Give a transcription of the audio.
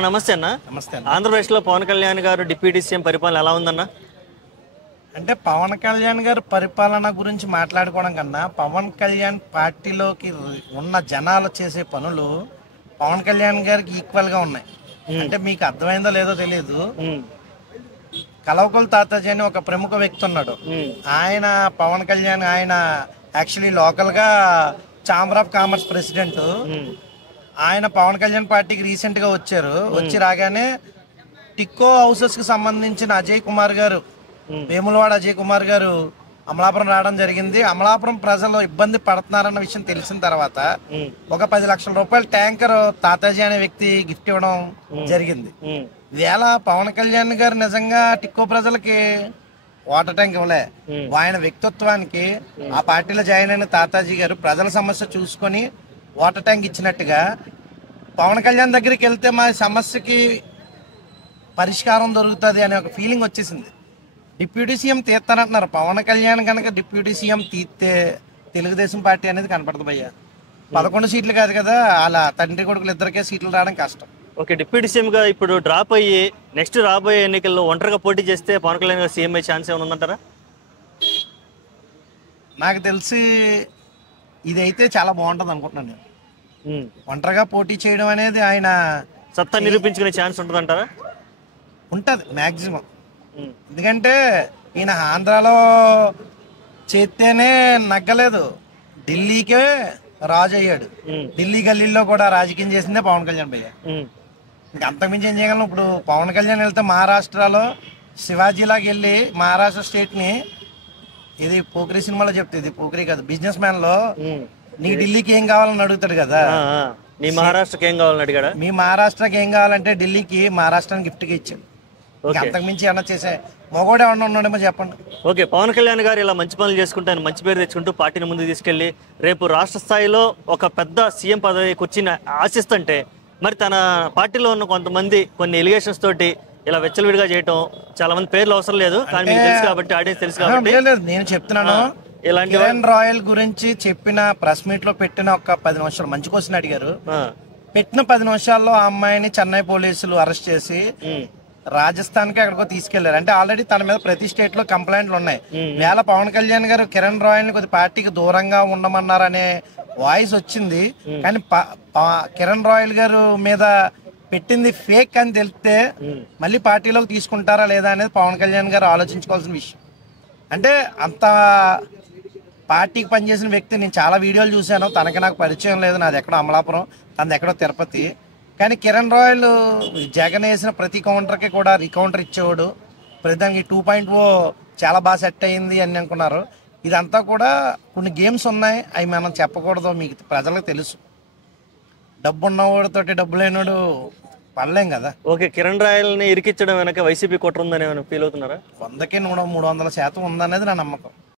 నమస్తే అన్న. నమస్తే అన్న. ఆంధ్రప్రదేశ్లో పవన్ కళ్యాణ్ గారు డిప్యూటీ సీఎం పరిపాలన ఎలా ఉందన్న? అంటే పవన్ కళ్యాణ్ గారు పరిపాలన గురించి మాట్లాడుకోవడం కన్నా పవన్ కళ్యాణ్ పార్టీలోకి ఉన్న జనాలు చేసే పనులు పవన్ కళ్యాణ్ గారికి ఈక్వల్ గా ఉన్నాయి. అంటే మీకు అర్థమైందో లేదో తెలియదు. కలవకుల తాతాజీ అని ఒక ప్రముఖ వ్యక్తి ఉన్నాడు. ఆయన పవన్ కళ్యాణ్ ఆయన యాక్చువల్లీ లోకల్ గా ఛాంబర్ ఆఫ్ కామర్స్ ప్రెసిడెంట్. ఆయన పవన్ కళ్యాణ్ పార్టీకి రీసెంట్ గా వచ్చారు. వచ్చి రాగానే టిక్కో హౌసెస్ కి సంబంధించిన అజయ్ కుమార్ గారు, వేములవాడ అజయ్ కుమార్ గారు అమలాపురం రావడం జరిగింది. అమలాపురం ప్రజలు ఇబ్బంది పడుతున్నారన్న విషయం తెలిసిన తర్వాత ఒక 10 లక్షల రూపాయల ట్యాంకర్ తాతాజీ అనే వ్యక్తి గిఫ్ట్ ఇవ్వడం జరిగింది. వేళ పవన్ కళ్యాణ్ గారు నిజంగా టిక్కో ప్రజలకి వాటర్ ట్యాంక్ ఇవ్వలే. ఆయన వ్యక్తిత్వానికి ఆ పార్టీలో జాయిన్ అయిన తాతాజీ గారు ప్రజల సమస్య చూసుకొని వాటర్ ట్యాంక్ ఇచ్చినట్టుగా పవన్ కళ్యాణ్ దగ్గరికి వెళ్తే మా సమస్యకి పరిష్కారం దొరుకుతుంది అనే ఒక ఫీలింగ్ వచ్చేసింది. డిప్యూటీ సీఎం తీస్తానంటున్నారు. పవన్ కళ్యాణ్ కనుక డిప్యూటీ సీఎం తీస్తే తెలుగుదేశం పార్టీ అనేది కనపడదు భయ్య. 11 సీట్లు కాదు కదా, అలా తండ్రి కొడుకులు ఇద్దరికే సీట్లు రావడం కష్టం. ఓకే, డిప్యూటీ సీఎం గా ఇప్పుడు డ్రాప్ అయ్యి నెక్స్ట్ రాబోయే ఎన్నికల్లో ఒంటరిగా పోటీ చేస్తే పవన్ కళ్యాణ్ గారు సీఎం అయ్యే ఛాన్స్ ఏమైనా ఉందంటారా? నాకు తెలిసి ఇదైతే చాలా బాగుంటుంది అనుకుంటున్నాను నేను. ఒంటరిగా పోటీ చేయడం అనేది ఆయన సత్తా నిరూపించుకునే ఛాన్స్ ఉంటుందంటారా? ఉంటుంది మ్యాక్సిమం. ఎందుకంటే ఈయన ఆంధ్రాలో చేస్తేనే నగ్గలేదు, ఢిల్లీకే రాజు అయ్యాడు. ఢిల్లీ గల్లీల్లో కూడా రాజకీయం చేసిందే పవన్ కళ్యాణ్ భయ్య. ఇంకా అంతకుమించి ఏం చేయగలం? ఇప్పుడు పవన్ కళ్యాణ్ వెళ్తే మహారాష్ట్రలో శివాజీలాగా వెళ్ళి మహారాష్ట్ర స్టేట్ ని, ఇది పోకరి సినిమాలో చెప్తే, ఇది పోకరి కాదు, బిజినెస్ మ్యాన్ లో నీ ఢిల్లీకి ఏం కావాలని అడుగుతాడు కదా, నీ మహారాష్ట్రకి ఏం కావాలని అడిగాడా? మీ మహారాష్ట్రకి ఏం కావాలంటే ఢిల్లీకి మహారాష్ట్రానికి గిఫ్ట్ గా ఇచ్చాడు. అంతకు మించి ఏమన్నా చేసే మగోడు ఏమన్నా ఉన్నాడేమో చెప్పండి. ఓకే, పవన్ కళ్యాణ్ గారు ఇలా మంచి పనులు చేసుకుంటూ ఆయన మంచి పేరు తెచ్చుకుంటూ పార్టీని ముందుకు తీసుకెళ్లి రేపు రాష్ట్ర స్థాయిలో ఒక పెద్ద సీఎం పదవి కూర్చుని ఆశిస్తుంటే, మరి తన పార్టీలో ఉన్న కొంతమంది కొన్ని ఎలిగేషన్స్ తోటి ఇలా వెచ్చలవిడిగా చేయటం, చాలా మంది పేర్లు అవసరం లేదు కానీ మీకు తెలుసు కాబట్టి, ఆడియన్స్ తెలుసు కాబట్టి నేను చెప్తున్నాను. ఇలాంటి కిరణ్ రాయల్ గురించి చెప్పిన ప్రెస్ మీట్ లో పెట్టిన ఒక 10 నిమిషాలు మంచి క్వశ్చన్ అడిగారు. పెట్టిన 10 నిమిషాల్లో ఆ అమ్మాయిని చెన్నై పోలీసులు అరెస్ట్ చేసి రాజస్థాన్ కి ఎక్కడికో తీసుకెళ్లారు. అంటే ఆల్రెడీ తన మీద ప్రతి స్టేట్ లో కంప్లైంట్లు ఉన్నాయి. వేళ పవన్ కళ్యాణ్ గారు కిరణ్ రాయల్ ని కొద్ది పార్టీకి దూరంగా ఉండమన్నారనే వాయిస్ వచ్చింది. కానీ కిరణ్ రాయల్ గారు మీద పెట్టింది ఫేక్ అని తెలిస్తే మళ్ళీ పార్టీలోకి తీసుకుంటారా లేదా అనేది పవన్ కళ్యాణ్ గారు ఆలోచించుకోవాల్సిన విషయం. అంటే అంత పార్టీకి పనిచేసిన వ్యక్తి. నేను చాలా వీడియోలు చూశాను, తనకి నాకు పరిచయం లేదు. నాది ఎక్కడో అమలాపురం, తనది ఎక్కడో తిరుపతి. కానీ కిరణ్ రాయల్ జగన్ వేసిన ప్రతి కౌంటర్కి కూడా రీకౌంటర్ ఇచ్చేవాడు. ప్రతిదానికి 2.0 చాలా బాగా సెట్ అయ్యింది అని అనుకున్నారు. ఇదంతా కూడా కొన్ని గేమ్స్ ఉన్నాయి, అవి మనం చెప్పకూడదు, మీకు ప్రజలకు తెలుసు. డబ్బు ఉన్నవాడితోటి డబ్బు లేనివాడు పడలేం కదా. ఓకే, కిరణ్ రాయల్ ని ఇరికించడం వెనక వైసీపీ కుట్ర ఉందని ఫీల్ అవుతున్నారా? 100కి 300% ఉందనేది నా నమ్మకం.